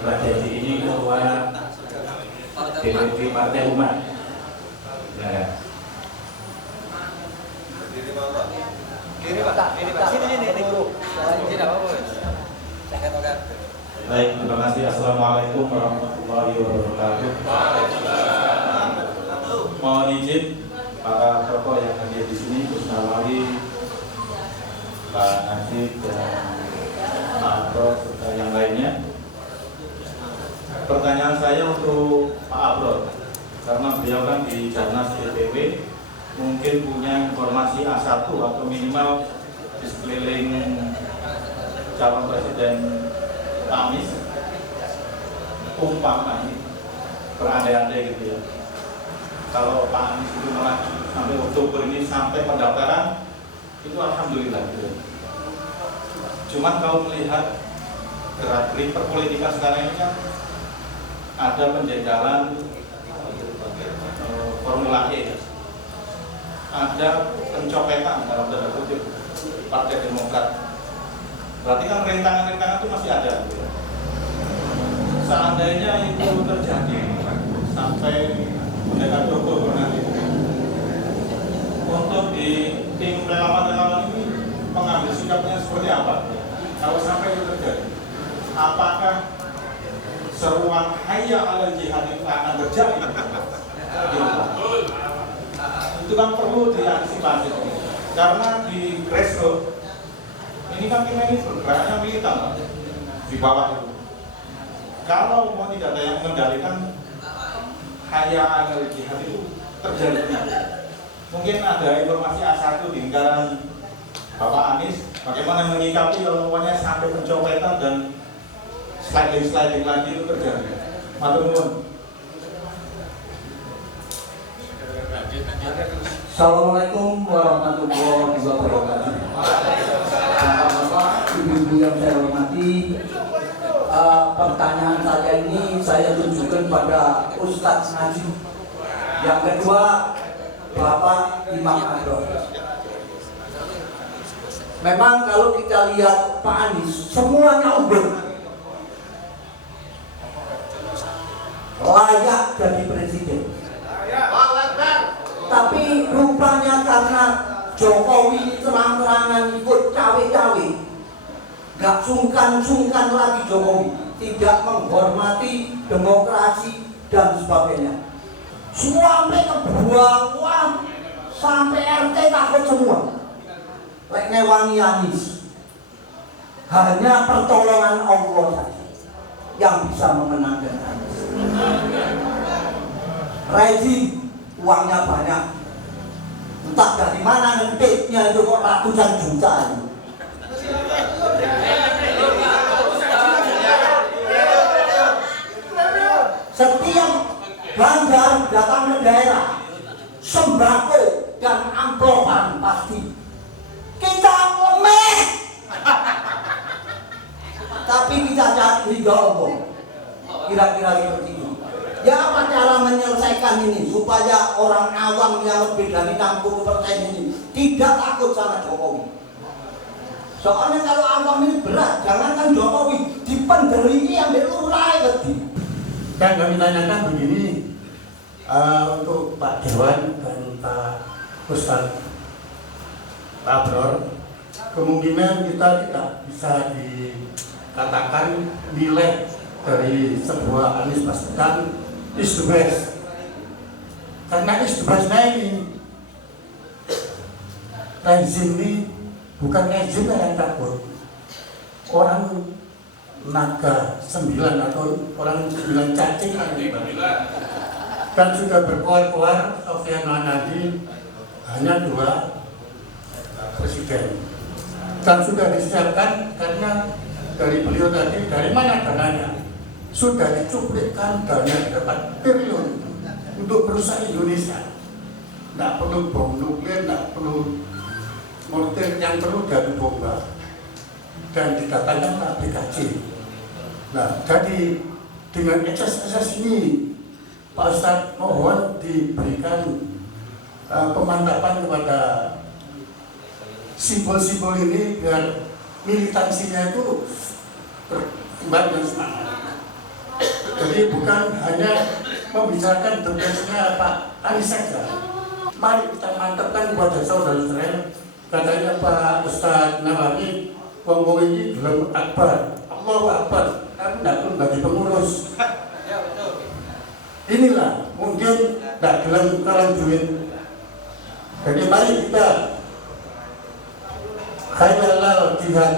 tragedi ini ketua DPD Partai Umat. Ya. Baik, terima kasih. Assalamualaikum warahmatullahi wabarakatuh. Mohon izin para tokoh yang hadir di sini, Gus Nawawi, Pak Najib dan Pak Abro serta yang lainnya. Pertanyaan saya untuk Pak Abro, karena beliau kan di Jarnas DPW, mungkin punya informasi A1 atau minimal di sekeliling calon presiden Anies, umpama ini berandai-andai gitu ya. Kalau Pak Anies itu melaju sampai Oktober ini sampai pendaftaran, itu alhamdulillah gitu. Cuman kalau melihat gerak-gerik perpolitikan sekarang ini kan ada penjagalan Formula E, ada pencopetan dalam tanda kutip Partai Demokrat. Berarti kan rintangan-rintangan itu masih ada. Seandainya itu terjadi sampai mendekati Oktober nanti, untuk di tim relawan-relawan ini mengambil sikapnya seperti apa? Kalau sampai itu terjadi, apakah seruan hayya 'alal jihad itu akan terjadi? Itu kan perlu diantisipasi, karena di grassroots ini kan kita ini bergeraknya militan di bawah itu. Kalau mau tidak ada yang mengendalikan hayya 'alal jihad itu terjadi. Mungkin ada informasi A1 di lingkaran Bapak Anies, bagaimana menyikapi kalau pokoknya sampai pencopetan dan sliding lagi itu terjadi. Matur nuwun. Assalamualaikum warahmatullahi wabarakatuh. Bapak-bapak, ibu-ibu yang saya hormati, pertanyaan saya ini saya tunjukkan pada Ustadz Najib. Yang kedua, Bapak Imam Abro. Memang kalau kita lihat Pak Anies, semuanya udah layak jadi presiden. Tapi rupanya karena Jokowi terang-terangan ikut cawe-cawe, gak sungkan-sungkan lagi Jokowi, tidak menghormati demokrasi dan sebagainya. Sampai ke bawah, sampai RT takut semua. Lek ngewangi Anies, hanya pertolongan Allah saja yang bisa memenangkan Anies. Rezim uangnya banyak, entah dari mana ngetiknya itu kok ratusan juta itu. Setiap bandar datang ke daerah, sembako dan amplopan pasti. Kita lemeh, tapi kita cari Allah. Kira-kira seperti itu. Ya apa cara menyelesaikan ini supaya orang awam yang lebih dari 60% ini tidak takut sama Jokowi? Soalnya kalau awam ini berat, jangankan Jokowi, dipenderi yang dilurai lebih. Dan kami tanyakan begini, untuk Pak Dewan dan Pak Ustadz Pak Abror, kemungkinan kita tidak bisa dikatakan nilai dari sebuah Anies Baswedan is the best, karena is the best ini rezim ini bukan rezim yang takut orang naga 9 atau orang 9 cacing dan sudah berkoar-koar Sofyan Wanadi hanya 2 presiden dan sudah disiapkan karena dari beliau tadi dari mana dananya sudah dicuplikkan dana 8 triliun untuk perusahaan Indonesia. Tidak perlu bom nuklir, tidak perlu mortir, yang perlu dari bomba dan didatangkan APKJ. Nah, jadi dengan ekses ini Pak Ustadz mohon diberikan pemantapan kepada simbol-simbol ini biar militansinya itu berkembang dan semangat. Jadi bukan hanya membicarakan tugasnya Pak Anies saja. Mari kita mantapkan kepada saudara-saudara. Katanya Pak Ustadz Nawawi, wong ini belum akbar, Allahu Akbar, tapi tidak pun bagi pengurus. Inilah mungkin tidak dalam kalau duit. Jadi mari kita khayalal jihad,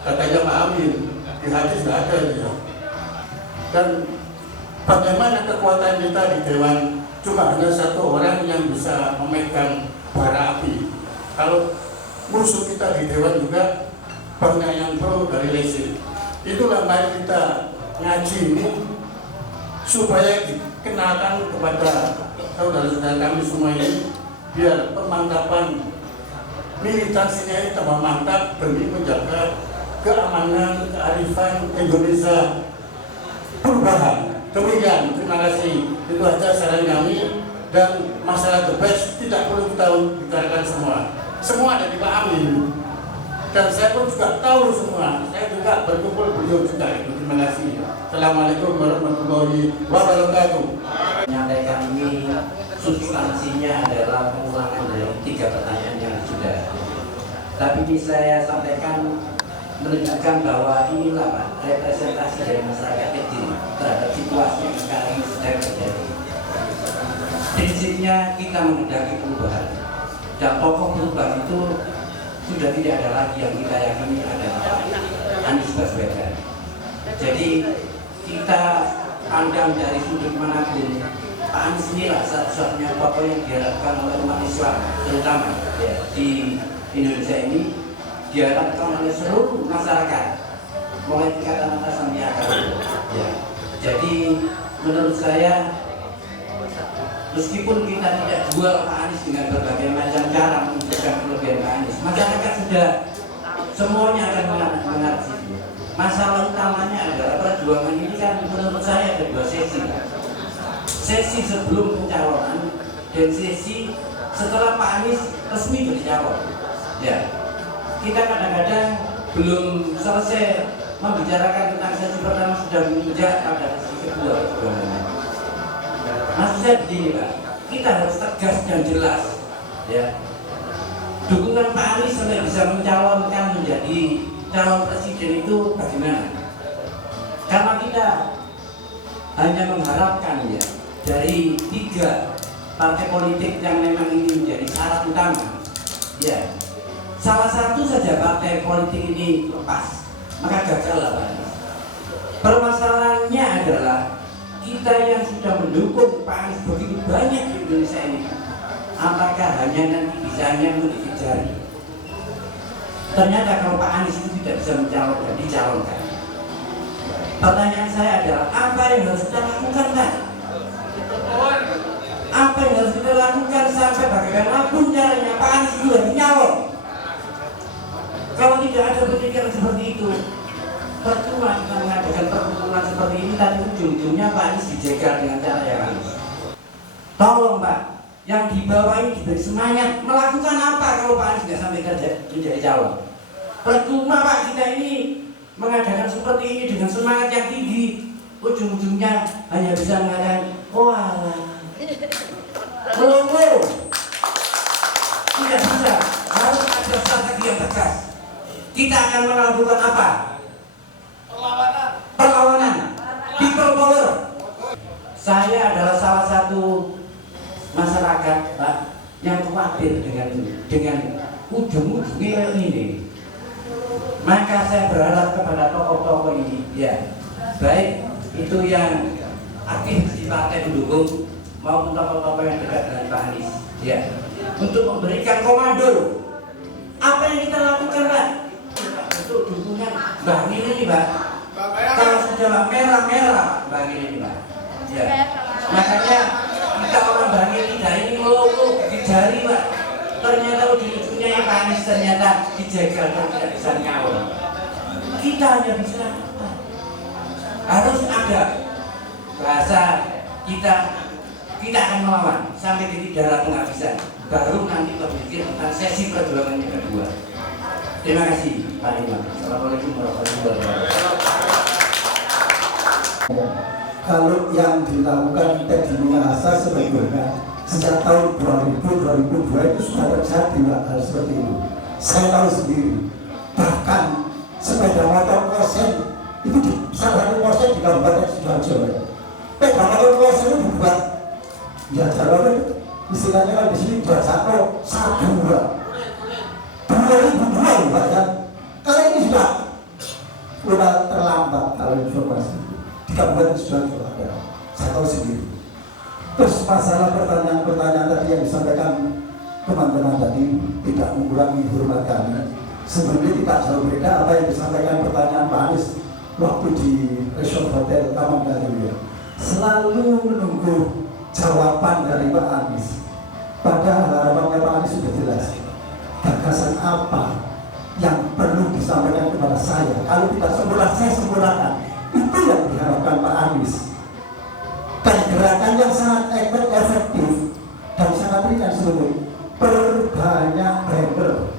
katanya Pak Amin, di hadis tidak ada ya. Dan bagaimana kekuatan kita di Dewan, cuma hanya satu orang yang bisa memegang bara api. Kalau musuh kita di Dewan juga banyak yang pro dari lesin. Itulah mari kita ngaji ini supaya dikenalkan kepada saudara-saudara kami semua ini, biar pemantapan militansinya ini tambah mantap demi menjaga keamanan, kearifan Indonesia perubahan. Demikian, terima kasih. Itu aja saran kami, dan masalah The Best tidak perlu kita bicarakan semua. Semua ada di Pak Amin. Dan saya pun juga tahu semua. Saya juga berkumpul beliau juga. Terima kasih. Assalamualaikum warahmatullahi wabarakatuh. Menyampaikan ini substansinya adalah pengulangan dari 3 pertanyaan yang sudah ada. Tapi ini saya sampaikan menunjukkan bahwa inilah Pak, representasi dari masyarakat kecil terhadap situasi yang sekarang ini sedang terjadi. Prinsipnya kita menghendaki perubahan, dan pokok perubahan itu sudah tidak ada lagi yang kita yakini adalah Pak Anies Baswedan. Jadi kita pandang dari sudut manapun, Pak Anies inilah satu-satunya tokoh yang diharapkan oleh umat Islam, terutama ya, di Indonesia ini, diharapkan oleh seluruh masyarakat, mulai tingkatan atas sampai akar. Ya. Jadi menurut saya, meskipun kita tidak jual Pak Anies dengan berbagai macam cara menunjukkan kelebihan Pak Anies, masyarakat sudah semuanya akan mengerti. Masalah utamanya adalah perjuangan ini kan menurut saya ada 2 sesi. Sesi sebelum pencalonan dan sesi setelah Pak Anies resmi jadi calon. Ya, kita kadang-kadang belum selesai membicarakan tentang sesi pertama sudah menginjak pada sesi kedua perjuangan. Maksud saya begini Pak, kita harus tegas dan jelas ya. Dukungan Pak Anies sampai bisa mencalonkan menjadi calon presiden itu bagaimana? Karena kita hanya mengharapkan ya dari 3 partai politik yang memang ini menjadi syarat utama. Ya, salah satu saja partai politik ini lepas, maka gagal lah Pak Anies. Permasalahannya adalah kita yang sudah mendukung Pak Anies begitu banyak di Indonesia ini, apakah hanya nanti bisanya untuk dikejar? Ternyata kalau Pak Anies itu tidak bisa dicalonkan. Pertanyaan saya adalah, apa yang harus kita lakukan Pak? Apa yang harus kita lakukan sampai bagaimanapun caranya Pak Anies itu harus nyalon? Kalau tidak ada pemikiran seperti itu, percuma kita mengadakan perkumpulan seperti ini, tapi ujung-ujungnya Pak Anies dijegal dengan cara yang halus. Tolong Pak, yang di bawah ini diberi semangat melakukan apa kalau Pak Anies tidak sampai menjadi calon. Percuma Pak, kita ini mengadakan seperti ini dengan semangat yang tinggi, ujung-ujungnya hanya bisa mengatakan, wah, melongo. Tidak bisa, harus ada strategi yang tegas. Kita akan melakukan apa? Perlawanan, people power. Saya adalah salah satu masyarakat Pak yang khawatir dengan ujung-ujungnya ini. Maka saya berharap kepada tokoh-tokoh ini, ya, baik itu yang aktif di partai pendukung maupun tokoh-tokoh yang dekat dengan Pak Anies, ya, untuk memberikan komando. Apa yang kita lakukan Pak? Untuk dukungan Bang ini Pak. Kalau sudah merah-merah Bang ini Pak, ya. Makanya kita orang Bang ini dari ini melongo di jari Pak. Ternyata ujung-ujungnya yang Pak Anies ternyata dijegal dan tidak bisa nyalon. Kita hanya bisa apa? Harus ada bahasa kita akan melawan sampai titik darah penghabisan. Baru nanti berpikir tentang sesi perjuangan yang kedua. Terima kasih Pak Imam. Assalamualaikum warahmatullahi wabarakatuh. kalau yang dilakukan Teddy Minahasa sebetulnya sejak tahun 2000-2002 itu sudah terjadi hal seperti itu. Saya tahu sendiri. Bahkan sepeda motor kosen itu di salah satu kosen di Kabupaten Sidoarjo. Sepeda motor kosen itu dibuat ya jalur istilahnya kan di sini buat satu 2002 Pak ya. Kalau ini sudah terlambat kalau informasi di Kabupaten Sidoarjo ada. Saya tahu sendiri. Terus masalah pertanyaan-pertanyaan tadi yang disampaikan teman-teman tadi tidak mengurangi hormat kami. Sebenarnya tidak jauh beda apa yang disampaikan pertanyaan Pak Anies waktu di Resort Hotel Taman Galuya. Selalu menunggu jawaban dari Pak Anies. Padahal harapannya Pak Anies sudah jelas. Gagasan apa yang perlu disampaikan kepada saya? Kalau tidak sempurna, saya sempurnakan. Itu yang diharapkan Pak Anies. Dan gerakan yang sangat efektif dan sangat ringan seluruh perbanyak banner.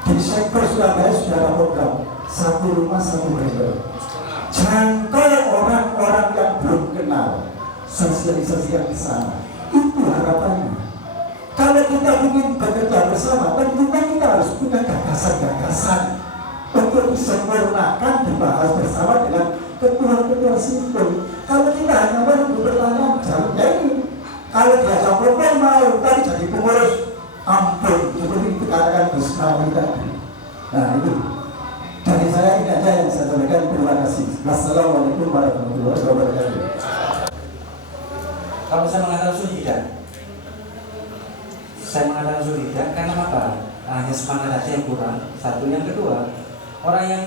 Di sektor Surabaya sudah ada program satu rumah satu banner. Jangkau orang-orang yang belum kenal, sosialisasi yang di sana. Itu harapannya. Kalau kita ingin bekerja bersama, tentunya kita harus punya gagasan-gagasan untuk disempurnakan, dibahas bersama dengan ketua-ketua simpul. Kalau kita hanya menunggu pertanyaan, jawabnya ini. Kalau diajak program mau, tadi jadi pengurus, ampun, seperti itu katakan Gus Nawi tadi. Nah itu, dari saya ini aja yang saya sampaikan. Terima kasih. Wassalamualaikum warahmatullahi wabarakatuh. Kalau saya mengatakan tidak, saya mengatakan tidak karena apa? Hanya semangat aja yang kurang. Satu, yang kedua, orang yang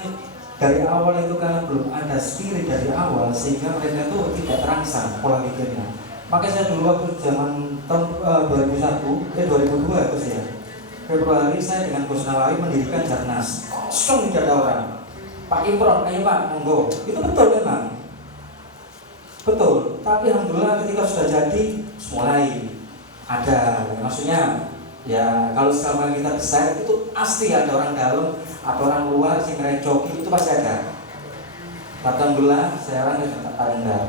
dari awal itu kan belum ada spirit dari awal sehingga mereka itu tidak terangsang pola pikirnya. Maka saya dulu waktu zaman tahun 2002 itu ya, Februari saya dengan Gus Nawawi mendirikan Jarnas. Langsung tidak ada orang. Pak Imron, ayo Pak, monggo. Itu betul memang. Betul. Tapi alhamdulillah ketika sudah jadi mulai ada, maksudnya ya kalau selama kita besar itu pasti ada orang dalam atau orang luar sing ngerecoki itu pasti ada. Alhamdulillah saya orang yang tak rendah.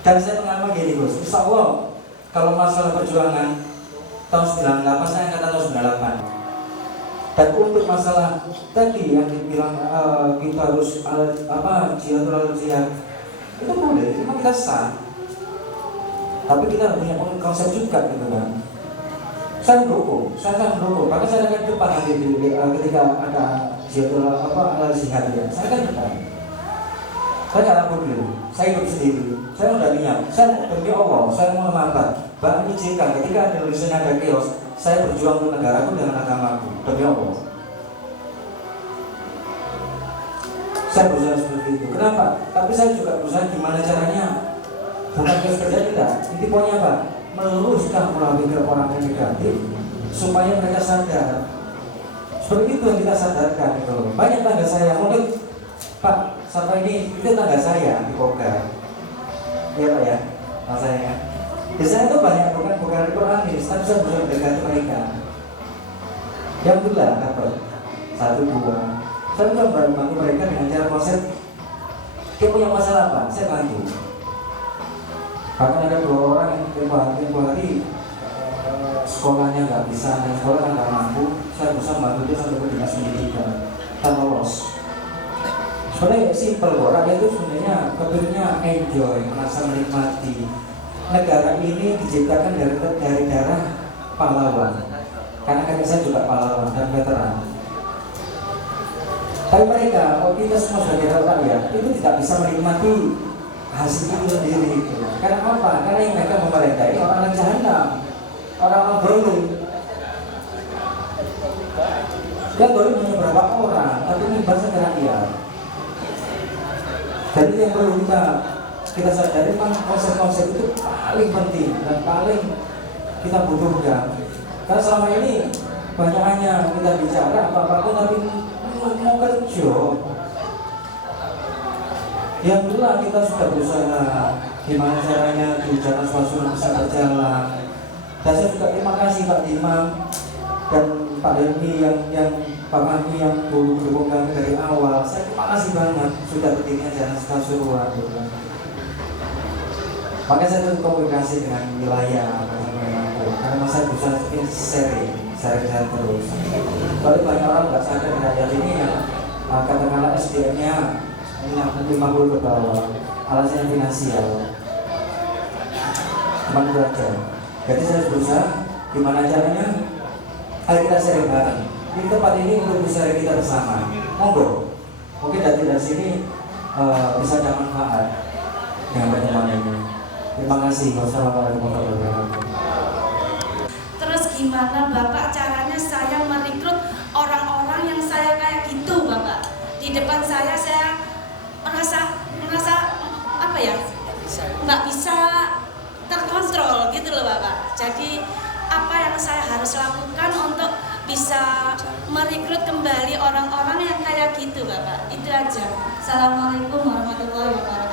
Dan saya pengalaman gini Gus, insya Allah kalau masalah perjuangan tahun 98 saya angkatan tahun 98. Dan untuk masalah tadi yang dibilang kita harus jihad itu boleh, cuma kita sah. Tapi kita punya konsep juga gitu kan. Saya mendukung, bahkan saya akan depan nanti ketika ada jihad ya, saya akan depan. Saya nggak takut dulu, saya hidup sendiri, saya udah niat, saya demi Allah, saya mau memaafkan. Bahkan izinkan ketika ada tulisannya ada kios, saya berjuang untuk negaraku dengan agamaku, demi Allah. Saya berusaha seperti itu. Kenapa? Tapi saya juga berusaha gimana caranya. Bukan kerja tidak. Inti poinnya apa? Meluruskan pola pikir orang yang negatif supaya mereka sadar. Seperti itu yang kita sadarkan itu. Banyak tangga saya mungkin Pak, sampai ini itu tangga saya di Bogor. Iya Pak ya, saya. Di sana itu banyak bukan Quranis, tapi saya berusaha mendekati mereka. Yang belah dapat 1, 2. Saya coba bantu mereka dengan cara konsep. Dia punya masalah apa? Saya bantu. Bahkan ada 2 orang yang tempoh hari sekolahnya nggak bisa, dan sekolah kan nggak mampu. Saya berusaha membantu dia sampai ke dinas pendidikan dan lolos. Sebenarnya simpel, orang itu sebenarnya kepilihnya enjoy, merasa menikmati. Negara ini diciptakan dari darah pahlawan. Karena kakek saya juga pahlawan dan veteran. Tapi mereka, kalau kita semua sebagai rakyat, itu tidak bisa menikmati hasil itu sendiri. Karena apa? Karena yang mereka memerintah ini orang jahanam, orang-orang dolim. Yang dolim hanya berapa orang, tapi ini bahasa rakyat. Jadi yang perlu kita sadari memang konsep-konsep itu paling penting dan paling kita butuhkan. Karena selama ini banyak hanya kita bicara apa-apa tapi mau kerja. Yang dulu kita sudah berusaha gimana caranya di Jalan Swasuna bisa berjalan. Dan saya juga terima kasih Pak Dimam dan Pak Deni yang Pak Mami yang dulu mendukung kami dari awal. Saya terima kasih banget sudah berdirinya Jalan Swasuna. Maka saya terus komunikasi dengan wilayah karena saya berusaha sharing terus. Kalau banyak orang nggak sadar rakyat ini ya, katakanlah SDM-nya 50 ke bawah, alasannya finansial, cuma itu aja. Jadi saya berusaha gimana caranya, ayo kita sharing bareng. Di tempat ini untuk bisa kita bersama, monggo. Mungkin dari sini bisa ada manfaat dengan pertemuan ini. Terima kasih. Wassalamualaikum warahmatullahi wabarakatuh. Terus gimana Bapak caranya saya merekrut orang-orang yang saya kayak gitu Bapak? Di depan saya merasa apa ya? Nggak bisa terkontrol gitu loh Bapak. Jadi apa yang saya harus lakukan untuk bisa merekrut kembali orang-orang yang kayak gitu Bapak? Itu aja. Assalamualaikum warahmatullahi wabarakatuh.